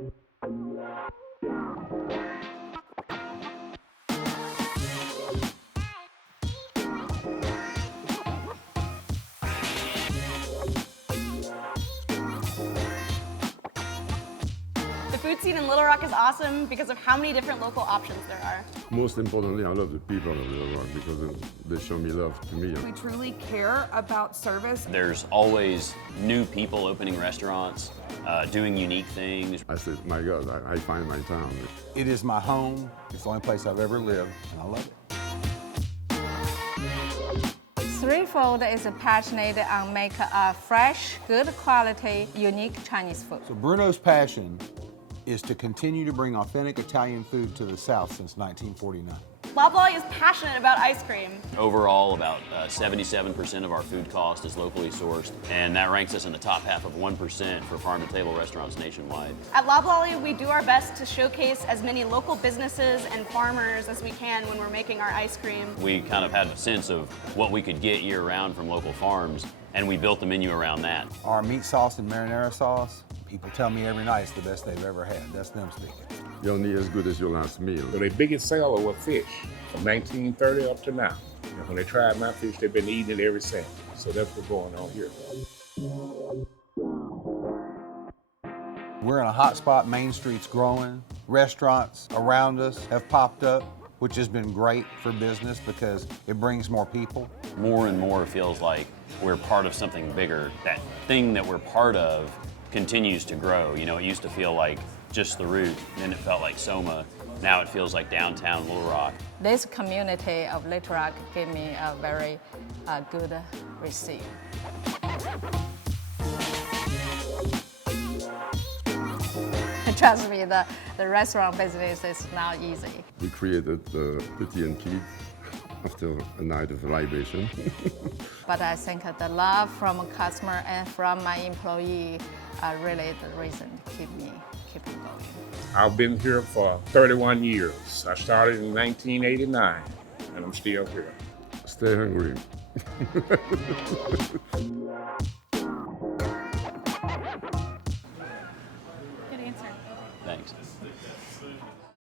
The food scene in Little Rock is awesome because of how many different local options there are. Most importantly, I love the people of Little Rock because they show me love to me. We truly care about service. There's always new people opening restaurants, doing unique things. I said, my God, I find my town. It is my home. It's the only place I've ever lived, and I love it. Threefold is passionate on make a fresh, good quality, unique Chinese food. So Bruno's passion is to continue to bring authentic Italian food to the South since 1949. Loblolly is passionate about ice cream. Overall, about 77% of our food cost is locally sourced, and that ranks us in the top half of 1% for farm-to-table restaurants nationwide. At Loblolly, we do our best to showcase as many local businesses and farmers as we can when we're making our ice cream. We kind of had a sense of what we could get year-round from local farms, and we built the menu around that. Our meat sauce and marinara sauce, people tell me every night it's the best they've ever had. That's them speaking. You're only as good as your last meal. So their biggest seller was fish from 1930 up to now. And when they tried my fish, they've been eating it ever since. So that's what's going on here. We're in a hot spot. Main Street's growing. Restaurants around us have popped up, which has been great for business because it brings more people. More and more feels like we're part of something bigger. That thing that we're part of continues to grow. You know, it used to feel like just the route, then it felt like Soma. Now it feels like downtown Little Rock. This community of Little Rock gave me a very good receive. Trust me, the restaurant business is not easy. We created Pretty and Kids after a night of libation. But I think the love from a customer and from my employee are really the reason to keep me going. I've been here for 31 years. I started in 1989, and I'm still here. Stay hungry.